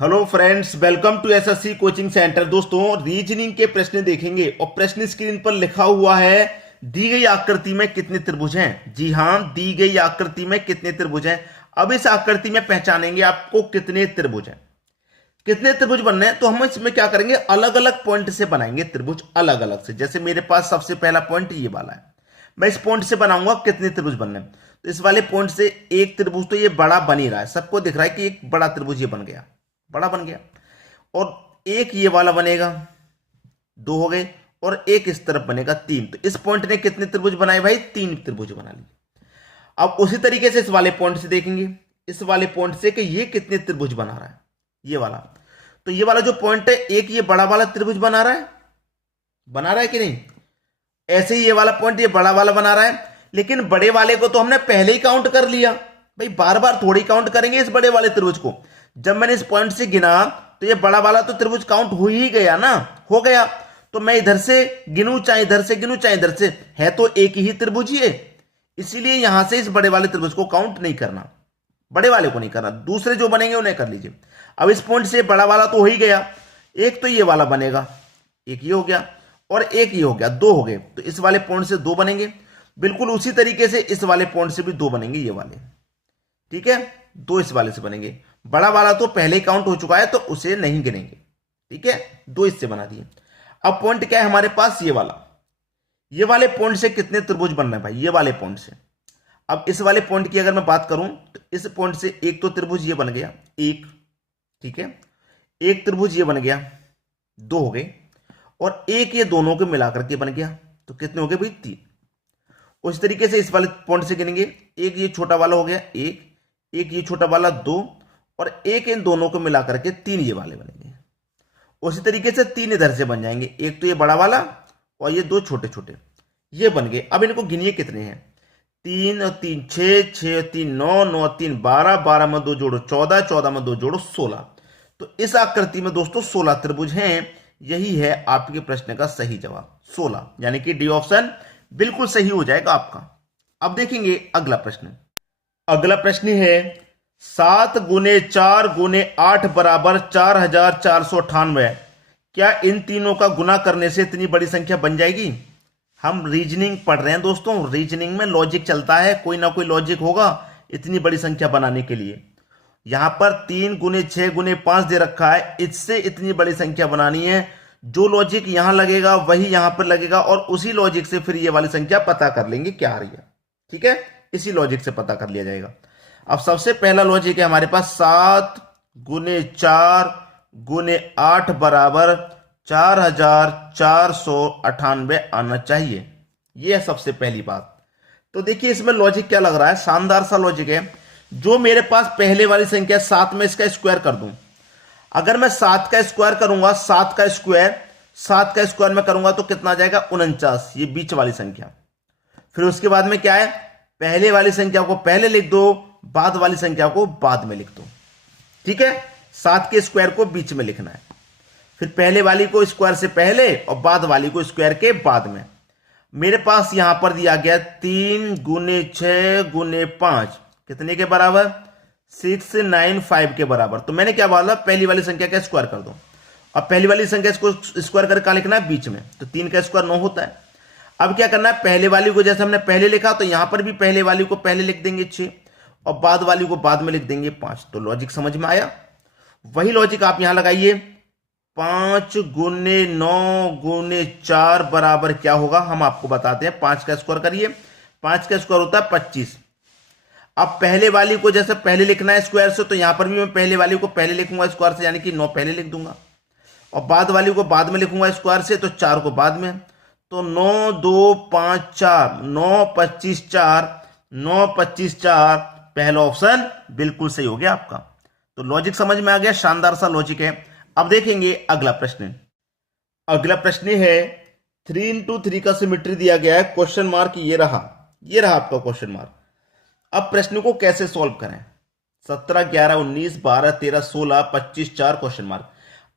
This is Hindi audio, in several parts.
Hello friends, welcome to SSC coaching centre. दोस्तों, रीजनिंग के प्रश्न देखेंगे और प्रश्न स्क्रीन पर लिखा हुआ है दी गई आकृति में कितने त्रिभुज हैं। जी हां, दी गई आकृति में कितने त्रिभुज हैं। अब इस आकृति में पहचानेंगे आपको कितने त्रिभुज हैं, कितने त्रिभुज बनने हैं। तो हम इसमें क्या करेंगे, अलग अलग पॉइंट से बनाएंगे त्रिभुज अलग अलग से। जैसे मेरे पास सबसे पहला पॉइंट ये वाला है, मैं इस पॉइंट से बनाऊंगा कितने त्रिभुज बनने हैं। तो इस वाले पॉइंट से एक त्रिभुज तो ये बड़ा बन ही रहा है, सबको दिख रहा है कि एक बड़ा त्रिभुज ये बन गया, बड़ा बन गया। और एक ये वाला बनेगा, दो हो गए, और एक इस तरफ बनेगा, तीन। तो इस पॉइंट ने कितने त्रिभुज बनाए भाई, तीन त्रिभुज बना लिए। अब उसी तरीके से इस वाले पॉइंट से देखेंगे, इस वाले पॉइंट से कि ये कितने त्रिभुज बना रहा है, ये वाला। तो ये वाला जो पॉइंट है, एक ये बड़ा वाला त्रिभुज बना रहा है, बना रहा है कि नहीं। ऐसे ही ये वाला पॉइंट ये बड़ा वाला बना रहा है, लेकिन बड़े वाले को तो हमने पहले ही काउंट कर लिया भाई, बार बार थोड़ी काउंट करेंगे इस बड़े वाले त्रिभुज को। जब मैंने इस पॉइंट से गिना तो ये बड़ा वाला तो त्रिभुज काउंट हो ही गया ना, हो गया। तो मैं इधर से गिनूं चाहे इधर से गिनूं चाहे इधर से, है तो एक ही त्रिभुज ही है। इसीलिए यहां से इस बड़े वाले त्रिभुज को काउंट नहीं करना, बड़े वाले को नहीं करना, दूसरे जो बनेंगे उन्हें कर लीजिए। अब इस पॉइंट से बड़ा वाला तो हो ही गया, एक तो ये वाला बनेगा, एक ये हो गया और एक ये हो गया, दो हो गए। तो इस वाले पॉइंट से दो बनेंगे, बिल्कुल उसी तरीके से इस वाले पॉइंट से भी दो बनेंगे, ये वाले, ठीक है। दो इस वाले से बनेंगे, बड़ा वाला तो पहले काउंट हो चुका है तो उसे नहीं गिनेंगे, ठीक है। दो इससे बना दिए। अब पॉइंट क्या है हमारे पास, ये वाला। ये वाले पॉइंट से कितने त्रिभुज बन रहे हैं भाई, ये वाले पॉइंट से। अब इस वाले पॉइंट की अगर मैं बात करूं तो इस पॉइंट से एक तो त्रिभुज ये बन गया, एक, ठीक है। एक त्रिभुज ये बन गया, दो हो गए, और एक ये दोनों को मिलाकर के बन गया, तो कितने हो गए भाई, तीन। उस तरीके से इस वाले पॉइंट से गिनेंगे, एक ये छोटा वाला हो गया, एक ये छोटा वाला, दो, और एक इन दोनों को मिलाकर के तीन ये वाले बनेंगे। उसी तरीके से तीन इधर से बन जाएंगे, एक तो ये बड़ा वाला और ये दो छोटे छोटे, ये बन गए। अब इनको गिनिए कितने हैं, तीन और तीन छह, छह और तीन नौ, नौ और तीन बारह, बारह में दो जोड़ो 14, 14 में दो जोड़ो 16। तो इस आकृति में दोस्तों 16 त्रिभुज हैं। यही है आपके प्रश्न का सही जवाब, 16, यानी कि डी ऑप्शन बिल्कुल सही हो जाएगा आपका। अब देखेंगे अगला प्रश्न। अगला प्रश्न है 7 × 4 × 8 बराबर 4498। क्या इन तीनों का गुना करने से इतनी बड़ी संख्या बन जाएगी। हम रीजनिंग पढ़ रहे हैं दोस्तों, रीजनिंग में लॉजिक चलता है, कोई ना कोई लॉजिक होगा इतनी बड़ी संख्या बनाने के लिए। यहां पर 3 × 6 × 5 दे रखा है, इससे इतनी बड़ी संख्या बनानी है। जो लॉजिक यहां लगेगा वही यहां पर लगेगा, और उसी लॉजिक से फिर ये वाली संख्या पता कर लेंगे क्या आ रही है, ठीक है। इसी लॉजिक से पता कर लिया जाएगा। अब सबसे पहला लॉजिक है हमारे पास, 7 × 4 × 8 बराबर 4498 आना चाहिए। यह है सबसे पहली बात। तो देखिए इसमें लॉजिक क्या लग रहा है, शानदार सा लॉजिक है। जो मेरे पास पहले वाली संख्या 7 में इसका स्क्वायर कर दूं, अगर मैं 7 का स्क्वायर करूंगा, 7 का स्क्वायर में करूंगा तो कितना आ जाएगा, 49, ये बीच वाली संख्या। फिर उसके बाद में क्या है, पहले वाली संख्या को पहले लिख दो, बाद वाली संख्या को बाद में लिख दो, ठीक है। 7 के स्क्वायर को बीच में लिखना है, फिर पहले वाली को स्क्वायर से पहले और बाद वाली को स्क्वायर के बाद में। मेरे पास यहां पर दिया गया 3 × 6 × 5 कितने के बराबर, 695 के बराबर। तो मैंने क्या बोला, पहली वाली संख्या का स्क्वायर कर दो, और पहली वाली संख्या इसको स्क्वायर करके लिखना है बीच में, तो 3 का स्क्वायर 9 होता है। अब क्या करना है, पहले वाली को जैसे हमने पहले लिखा तो यहां पर भी पहले वाली को पहले लिख देंगे 6, और बाद वाली को बाद में लिख देंगे 5। तो लॉजिक समझ में आया। वही लॉजिक आप यहां लगाइए, 5 × 9 × 4 बराबर क्या होगा, हम आपको बताते हैं। 5 का स्क्वायर करिए, 5 का स्क्वायर होता है 25। अब पहले वाली को जैसे पहले लिखना है स्क्वायर से, तो यहां पर भी मैं पहले वाली को पहले लिखूंगा स्क्वायर से, यानी कि 9 पहले लिख दूंगा, और बाद वाली को बाद में लिखूंगा स्क्वायर से, तो 4 को बाद में। तो 9 2 5 4, 9 25 4, 9 25 4, पहला ऑप्शन बिल्कुल सही हो गया आपका। तो लॉजिक समझ में आ गया, शानदार सा लॉजिक है। अब देखेंगे अगला प्रश्न। अगला प्रश्न है 3 × 3 का सिमेट्री दिया गया है, क्वेश्चन मार्क ये रहा आपका क्वेश्चन मार्क। अब प्रश्न को कैसे सॉल्व करें, 17 11 19 12 13 16 25 4 क्वेश्चन मार्क।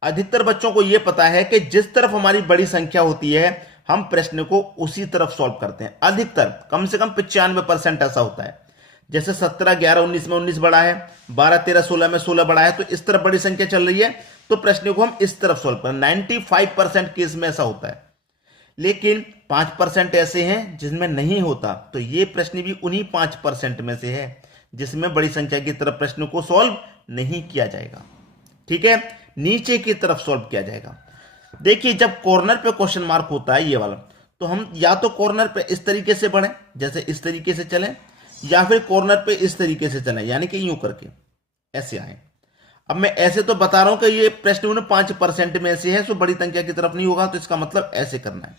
अधिकतर बच्चों को यह पता है कि जिस तरफ हमारी बड़ी संख्या होती है हम प्रश्न को उसी तरफ सॉल्व करते हैं। अधिकतर, कम से कम 95% ऐसा होता है। जैसे 17, 11, 19 में 19 बड़ा है, 12, 13, 16 में 16 बड़ा है, तो इस तरफ बड़ी संख्या चल रही है, तो प्रश्न को हम इस तरफ सॉल्व करें। 95% केस में ऐसा होता है, लेकिन 5% ऐसे हैं जिसमें नहीं होता, तो ये प्रश्न भी उन्हीं 5% में से है जिसमें बड़ी संख्या की तरफ प्रश्न को सॉल्व नहीं किया जाएगा। ठीक है, नीचे की तरफ सॉल्व किया जाएगा। देखिए, जब कॉर्नर पे क्वेश्चन मार्क होता है ये वाला, तो हम या तो कॉर्नर पे इस तरीके से बढ़े, जैसे इस तरीके से चलें, या फिर कॉर्नर पे इस तरीके से चलें, यानी कि यूं करके ऐसे आए। अब मैं ऐसे तो बता रहा हूं कि ये प्रश्न 5% में से है, सो बड़ी संख्या की तरफ नहीं होगा, तो इसका मतलब ऐसे करना है।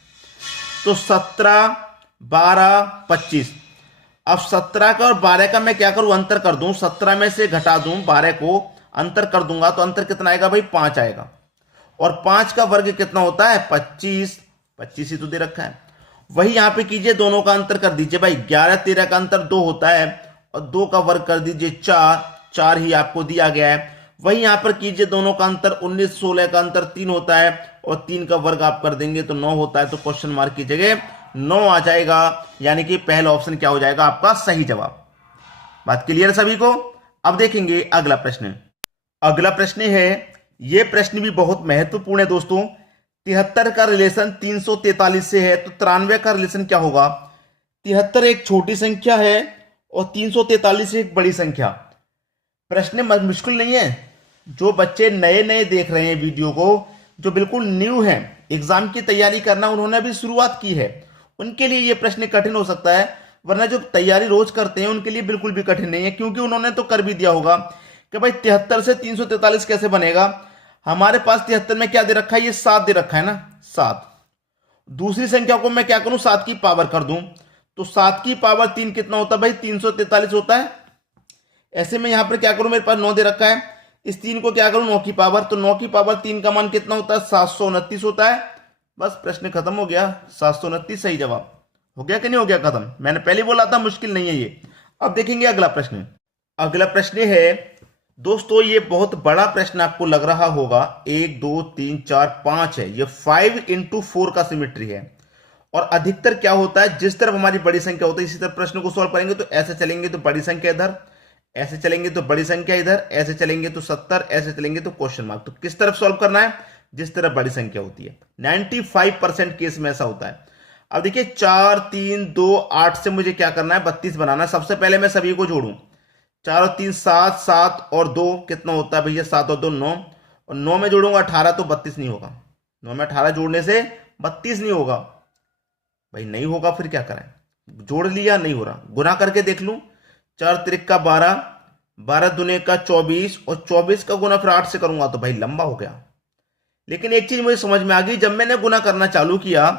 तो 17, 12, 25। अब 17 का और 12 का मैं क्या करूं, अंतर कर दूं। 17 में से घटा दूं 12 को, अंतर कर दूंगा, तो अंतर कितना आएगा भाई, 5 आएगा। और 5 का वर्ग कितना होता है, 25। 25 ही तो दे रखा है। वही यहां पे कीजिए, दोनों का अंतर कर दीजिए भाई। 11, 13 का अंतर 2 होता है, और 2 का वर्ग कर दीजिए 4। 4 ही आपको दिया गया है। वही यहां पर कीजिए, दोनों का अंतर 19, 16 का अंतर 3 होता है, और 3 का वर्ग आप कर देंगे तो 9 होता है। तो क्वेश्चन मार्क की जगह 9 आ जाएगा, यानी कि पहला ऑप्शन क्या हो जाएगा आपका सही जवाब। बात क्लियर सभी को। अब देखेंगे अगला प्रश्न। अगला प्रश्न है, यह प्रश्न भी बहुत महत्वपूर्ण है दोस्तों। 73 का रिलेशन 343 से है, तो 93 का रिलेशन क्या होगा। 73 एक छोटी संख्या है और 343 एक बड़ी संख्या। प्रश्न मुश्किल नहीं है। जो बच्चे नए नए देख रहे हैं वीडियो को, जो बिल्कुल न्यू हैं, एग्जाम की तैयारी करना उन्होंने अभी शुरुआत की है, उनके लिए यह प्रश्न कठिन हो सकता है। वरना जो तैयारी रोज करते हैं उनके लिए बिल्कुल भी कठिन नहीं है, क्योंकि उन्होंने तो कर भी दिया होगा कि भाई 73 से 343 कैसे बनेगा। हमारे पास 73 में क्या दे रखा है, ये 7 दे रखा है ना, 7। दूसरी संख्या को मैं क्या करूं, 7 की पावर कर दूं, तो 7 की पावर 3 कितना होता है भाई, 343 होता है। ऐसे में यहां पर क्या करूं, मेरे पास 9 दे रखा है, इस 3 को क्या करूं, 9 की पावर, तो 9 की पावर 3 का मान कितना होता है, 729 होता है। बस प्रश्न खत्म हो गया, 729 सही जवाब। हो गया कि नहीं हो गया खत्म। मैंने पहले बोला था मुश्किल नहीं है ये। अब देखेंगे अगला प्रश्न। अगला प्रश्न है दोस्तों, ये बहुत बड़ा प्रश्न आपको लग रहा होगा। 1, 2, 3, 4, 5 है, ये 5 into 4 का सिमेट्री है। और अधिकतर क्या होता है, जिस तरफ हमारी बड़ी संख्या होती है इसी तरफ प्रश्न को सॉल्व करेंगे। तो ऐसे चलेंगे तो बड़ी संख्या इधर, ऐसे चलेंगे तो बड़ी संख्या इधर, ऐसे चलेंगे तो 70, ऐसे चलेंगे तो क्वेश्चन मार्क। तो किस तरफ सॉल्व करना है, जिस तरफ बड़ी संख्या होती है। 95% केस में ऐसा होता है। अब देखिए 4, 3, 2, 8 से मुझे क्या करना है, 32 बनाना है। सबसे पहले मैं सभी को जोड़ूं, 4 और 3 7, 7 और 2 कितना होता है भैया, 7 और 2 9, और 9 में जोड़ूंगा 18 तो 32 नहीं होगा। 9 में 18 जोड़ने से 32 नहीं होगा भाई, नहीं होगा फिर क्या करें, जोड़ लिया नहीं हो रहा, गुना करके देख लूं। 4 त्रिक का 12, 12 दुने का 24, और 24 का गुना फिर 8 से करूंगा तो भाई लंबा हो गया। लेकिन एक चीज मुझे समझ में आ गई, जब मैंने गुना करना चालू किया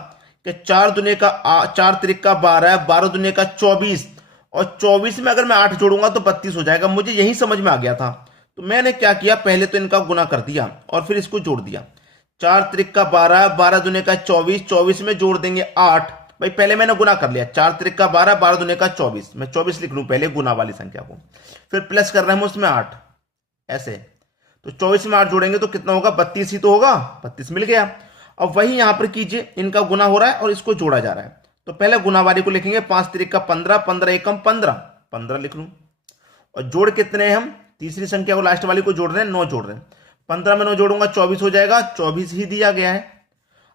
कि 4 दुने का 4 त्रिक का 12, 12 दुने का 24, और 24 में अगर मैं 8 जोड़ूंगा तो 32 हो जाएगा। मुझे यही समझ में आ गया था, तो मैंने क्या किया, पहले तो इनका गुना कर दिया और फिर इसको जोड़ दिया। 4 त्रिक का 12, 12 दुने का 24, 24 में जोड़ देंगे 8। भाई पहले मैंने गुना कर लिया, 4 त्रिक का 12, 12 दुने का 24, मैं 24 लिख लूं पहले गुना वाली संख्या को, फिर प्लस कर रहे हैं उसमें 8, ऐसे। तो 24 में 8 जोड़ेंगे तो कितना होगा, 32 ही तो होगा, 32 मिल गया। अब वही यहां पर कीजिए, इनका गुना हो रहा है और इसको जोड़ा जा रहा है। तो पहले गुनावारी को लिखेंगे, 5 त्रिक का 15, 15 एकम 15, 15 लिख लूं। और जोड़ कितने हैं हम, तीसरी संख्या को लास्ट वाली को जोड़ रहे हैं, 9 जोड़ रहे हैं। 15 में 9 जोड़ूंगा 24 हो जाएगा, 24 ही दिया गया है।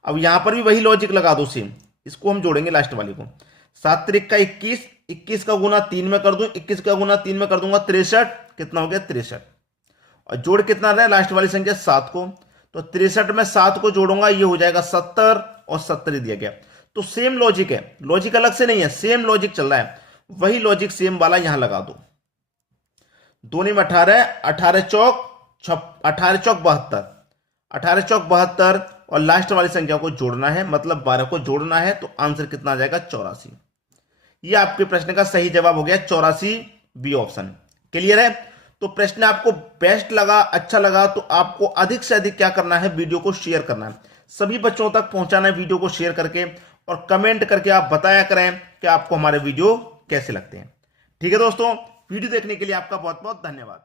अब यहां पर भी वही लॉजिक लगा दो सेम, इसको हम जोड़ेंगे लास्ट वाली को। 7 त्रिक का 21, 21 का गुना 3 में कर दूं, 21 का गुना 3 में कर दूंगा 63, कितना हो गया 63। और जोड़ कितना रहा है लास्ट वाली संख्या 7 को, तो 63 में 7 को जोड़ूंगा, ये हो जाएगा 70, और 70 ही दिया गया। तो सेम लॉजिक है, लॉजिक अलग से नहीं है, सेम लॉजिक चल रहा है। वही लॉजिक सेम वाला यहां लगा दो। दोनों में 18, 18 चौक 72, 18 चौक 72, और लास्ट वाली संख्या को जोड़ना है, मतलब 12 को जोड़ना है। तो आंसर कितना आ जाएगा, 84। ये आपके प्रश्न का सही जवाब हो गया, 84 बी ऑप्शन। क्लियर है। तो प्रश्न आपको बेस्ट लगा, अच्छा लगा, तो आपको अधिक से अधिक क्या करना है, वीडियो को शेयर करना है, सभी बच्चों तक पहुंचाना है वीडियो को शेयर करके, और कमेंट करके आप बताया करें कि आपको हमारे वीडियो कैसे लगते हैं। ठीक है दोस्तों, वीडियो देखने के लिए आपका बहुत बहुत धन्यवाद।